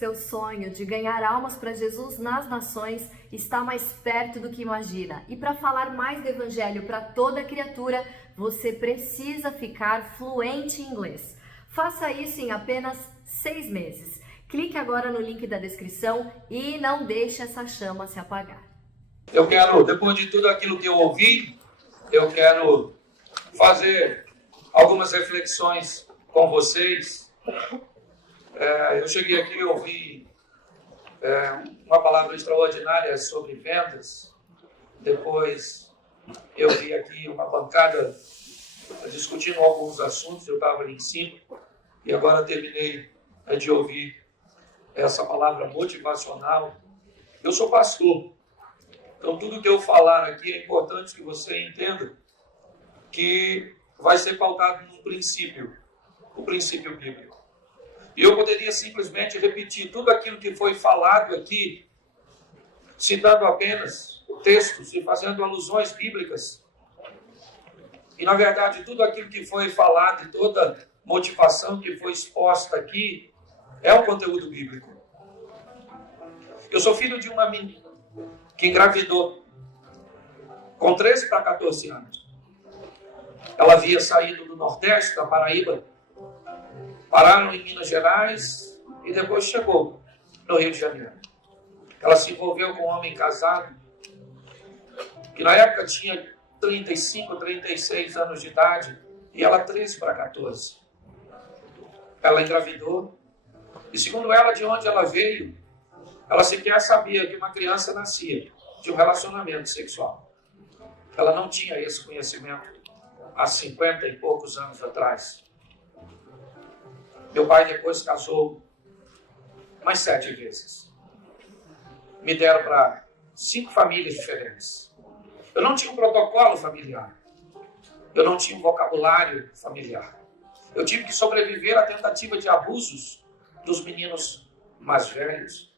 Seu sonho de ganhar almas para Jesus nas nações está mais perto do que imagina. E para falar mais do Evangelho para toda criatura, você precisa ficar fluente em inglês. Faça isso em apenas 6 meses. Clique agora no link da descrição e não deixe essa chama se apagar. Eu quero, depois de tudo aquilo que eu ouvi, eu quero fazer algumas reflexões com vocês. Eu cheguei aqui e ouvi uma palavra extraordinária sobre vendas. Depois eu vi aqui uma bancada discutindo alguns assuntos. Eu estava ali em cima e agora terminei de ouvir essa palavra motivacional. Eu sou pastor, então tudo que eu falar aqui é importante que você entenda que vai ser pautado num princípio, o princípio bíblico. E eu poderia simplesmente repetir tudo aquilo que foi falado aqui, citando apenas textos e fazendo alusões bíblicas. E, na verdade, tudo aquilo que foi falado e toda motivação que foi exposta aqui é um conteúdo bíblico. Eu sou filho de uma menina que engravidou com 13 para 14 anos. Ela havia saído do Nordeste, da Paraíba, pararam em Minas Gerais e depois chegou no Rio de Janeiro. Ela se envolveu com um homem casado, que na época tinha 35, 36 anos de idade, e ela 13 para 14. Ela engravidou, e segundo ela, de onde ela veio, ela sequer sabia que uma criança nascia de um relacionamento sexual. Ela não tinha esse conhecimento há 50 e poucos anos atrás. Meu pai depois casou mais 7 vezes. Me deram para 5 famílias diferentes. Eu não tinha um protocolo familiar. Eu não tinha um vocabulário familiar. Eu tive que sobreviver à tentativa de abusos dos meninos mais velhos.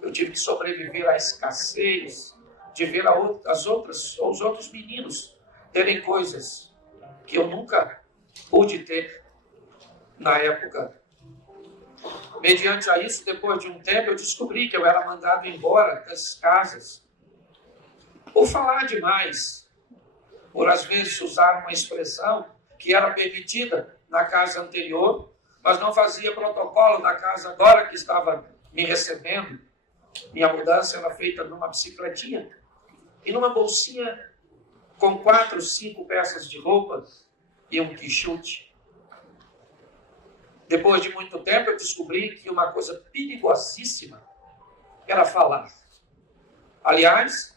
Eu tive que sobreviver à escassez de ver os outros meninos terem coisas que eu nunca pude ter na época. Mediante a isso, depois de um tempo, eu descobri que eu era mandado embora das casas por falar demais, por às vezes usar uma expressão que era permitida na casa anterior, mas não fazia protocolo na casa agora que estava me recebendo. Minha mudança era feita numa bicicletinha e numa bolsinha com 4, 5 peças de roupa e um quichute. Depois de muito tempo, eu descobri que uma coisa perigosíssima era falar. Aliás,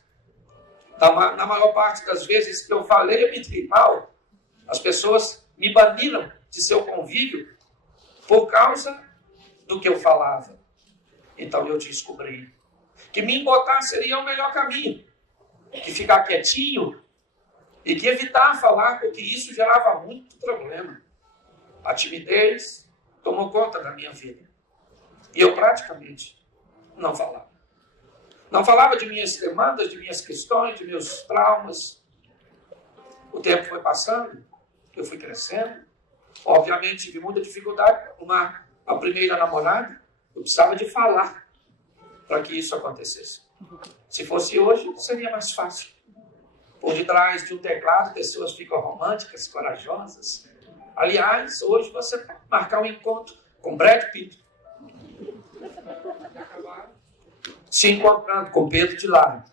na maior parte das vezes que eu falei, eu me dei mal. As pessoas me baniram de seu convívio por causa do que eu falava. Então eu descobri que me embotar seria o melhor caminho, que ficar quietinho e que evitar falar, porque isso gerava muito problema. A timidez tomou conta da minha vida. E eu praticamente não falava. Não falava de minhas demandas, de minhas questões, de meus traumas. O tempo foi passando, eu fui crescendo. Obviamente tive muita dificuldade com a primeira namorada. Eu precisava de falar para que isso acontecesse. Se fosse hoje, seria mais fácil. Por detrás de um teclado, pessoas ficam românticas, corajosas. Aliás, hoje você pode marcar um encontro com Brad Pitt. Se encontrando com Pedro de Lara.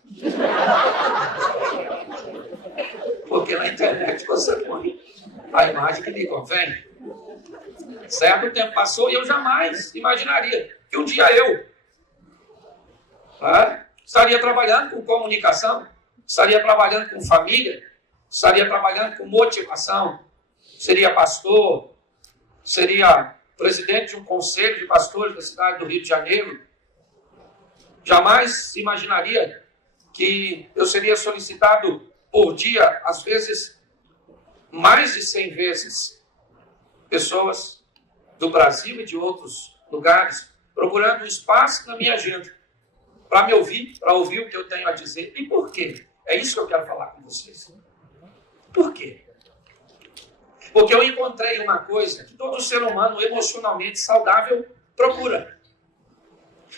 Porque na internet você põe a imagem que lhe convém. Certo? O tempo passou e eu jamais imaginaria que um dia eu estaria trabalhando com comunicação, estaria trabalhando com família, estaria trabalhando com motivação, seria pastor, seria presidente de um conselho de pastores da cidade do Rio de Janeiro. Jamais imaginaria que eu seria solicitado por dia, às vezes, mais de 100 vezes, pessoas do Brasil e de outros lugares, procurando um espaço na minha agenda, para me ouvir, para ouvir o que eu tenho a dizer. E por quê? É isso que eu quero falar com vocês. Por quê? Porque eu encontrei uma coisa que todo ser humano emocionalmente saudável procura.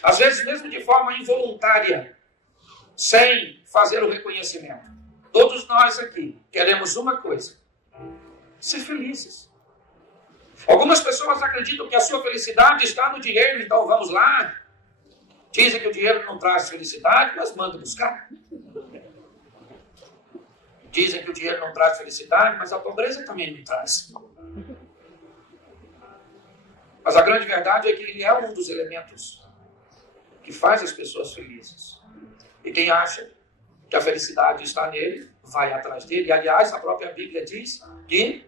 Às vezes mesmo de forma involuntária, sem fazer o reconhecimento. Todos nós aqui queremos uma coisa: ser felizes. Algumas pessoas acreditam que a sua felicidade está no dinheiro, então vamos lá. Dizem que o dinheiro não traz felicidade, mas manda buscar. Dizem que o dinheiro não traz felicidade, mas a pobreza também não traz. Mas a grande verdade é que ele é um dos elementos que faz as pessoas felizes. E quem acha que a felicidade está nele, vai atrás dele. E, aliás, a própria Bíblia diz que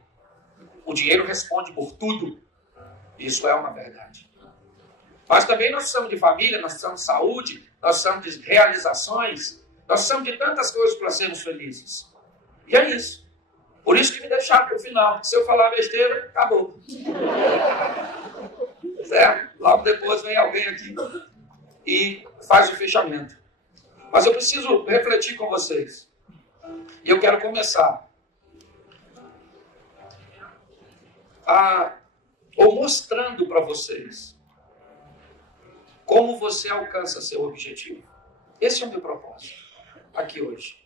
o dinheiro responde por tudo. Isso é uma verdade. Mas também nós precisamos de família, nós precisamos de saúde, nós precisamos de realizações, nós precisamos de tantas coisas para sermos felizes. E é isso. Por isso que me deixaram para o final. Se eu falar besteira, acabou. Certo? Logo depois vem alguém aqui e faz o fechamento. Mas eu preciso refletir com vocês. E eu quero começar ou mostrando para vocês como você alcança seu objetivo. Esse é o meu propósito aqui hoje.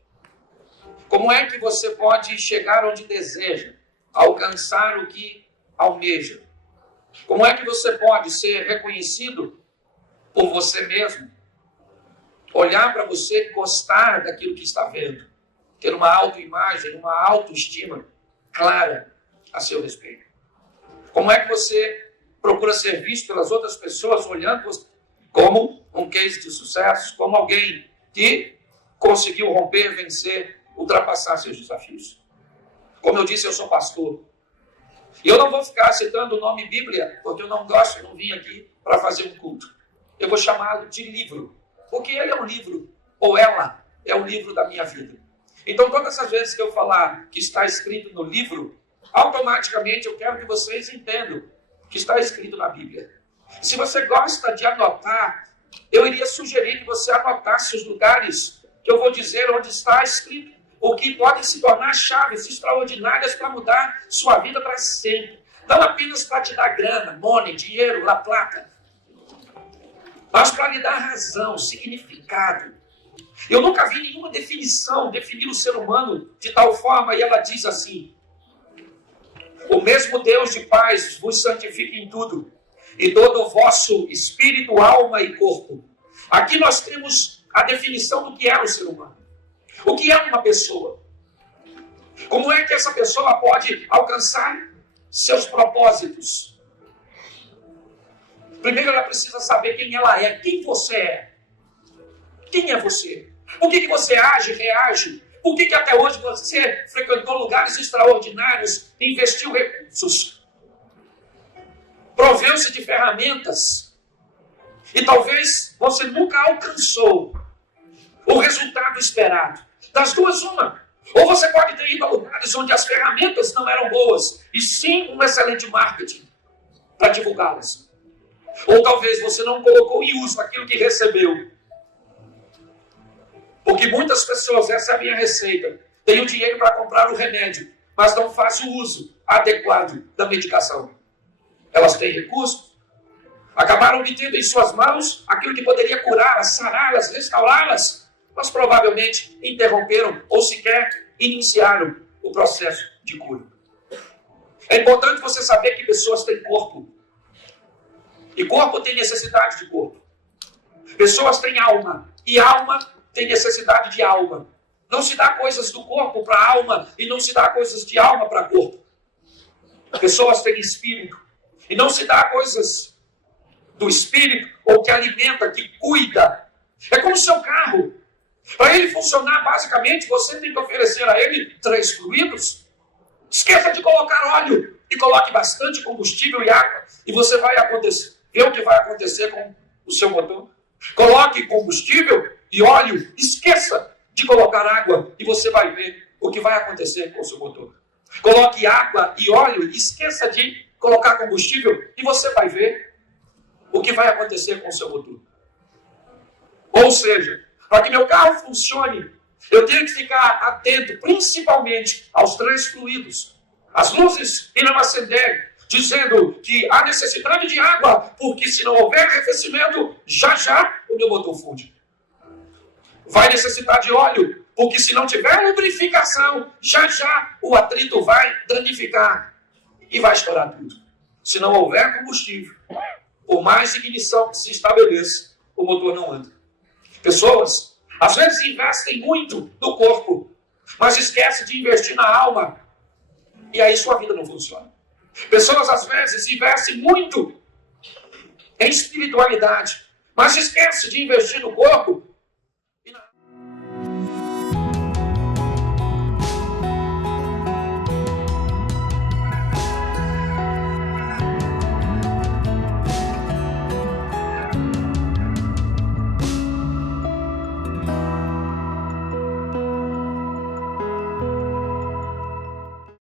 Como é que você pode chegar onde deseja, alcançar o que almeja? Como é que você pode ser reconhecido por você mesmo? Olhar para você e gostar daquilo que está vendo. Ter uma autoimagem, uma autoestima clara a seu respeito. Como é que você procura ser visto pelas outras pessoas, olhando como um case de sucesso, como alguém que conseguiu romper, vencer, ultrapassar seus desafios? Como eu disse, eu sou pastor. E eu não vou ficar citando o nome Bíblia, porque eu não gosto, eu não vim aqui para fazer um culto. Eu vou chamá-lo de livro, porque ele é um livro, ou ela é um livro da minha vida. Então, todas as vezes que eu falar que está escrito no livro, automaticamente eu quero que vocês entendam que está escrito na Bíblia. Se você gosta de anotar, eu iria sugerir que você anotasse os lugares que eu vou dizer onde está escrito, o que podem se tornar chaves extraordinárias para mudar sua vida para sempre. Não apenas para te dar grana, money, dinheiro, la plata, mas para lhe dar razão, significado. Eu nunca vi nenhuma definição definir o ser humano de tal forma, e ela diz assim: o mesmo Deus de paz vos santifique em tudo, e todo o vosso espírito, alma e corpo. Aqui nós temos a definição do que é o ser humano. O que é uma pessoa? Como é que essa pessoa pode alcançar seus propósitos? Primeiro ela precisa saber quem ela é, quem você é. Quem é você? Por que você age, reage? Por que até hoje você frequentou lugares extraordinários, investiu recursos, proveu-se de ferramentas, e talvez você nunca alcançou o resultado esperado? Das duas, uma. Ou você pode ter ido a lugares onde as ferramentas não eram boas, e sim um excelente marketing para divulgá-las. Ou talvez você não colocou em uso aquilo que recebeu. Porque muitas pessoas recebem a receita, têm o dinheiro para comprar o remédio, mas não fazem o uso adequado da medicação. Elas têm recursos, acabaram obtendo em suas mãos aquilo que poderia curá-las, sará-las, restaurá-las, mas provavelmente interromperam ou sequer iniciaram o processo de cura. É importante você saber que pessoas têm corpo. E corpo tem necessidade de corpo. Pessoas têm alma. E alma tem necessidade de alma. Não se dá coisas do corpo para a alma e não se dá coisas de alma para corpo. Pessoas têm espírito. E não se dá coisas do espírito ou que alimenta, que cuida. É como o seu carro. Para ele funcionar, basicamente, você tem que oferecer a ele 3 fluidos. Esqueça de colocar óleo e coloque bastante combustível e água. E você vai ver o que vai acontecer com o seu motor. Coloque combustível e óleo. Esqueça de colocar água e você vai ver o que vai acontecer com o seu motor. Coloque água e óleo e esqueça de colocar combustível e você vai ver o que vai acontecer com o seu motor. Ou seja, para que meu carro funcione, eu tenho que ficar atento principalmente aos 3 fluidos. As luzes irão acender, dizendo que há necessidade de água, porque se não houver arrefecimento, já já o meu motor funde. Vai necessitar de óleo, porque se não tiver lubrificação, já já o atrito vai danificar e vai estourar tudo. Se não houver combustível, por mais ignição que se estabeleça, o motor não anda. Pessoas, às vezes, investem muito no corpo, mas esquecem de investir na alma. E aí sua vida não funciona. Pessoas, às vezes, investem muito em espiritualidade, mas esquecem de investir no corpo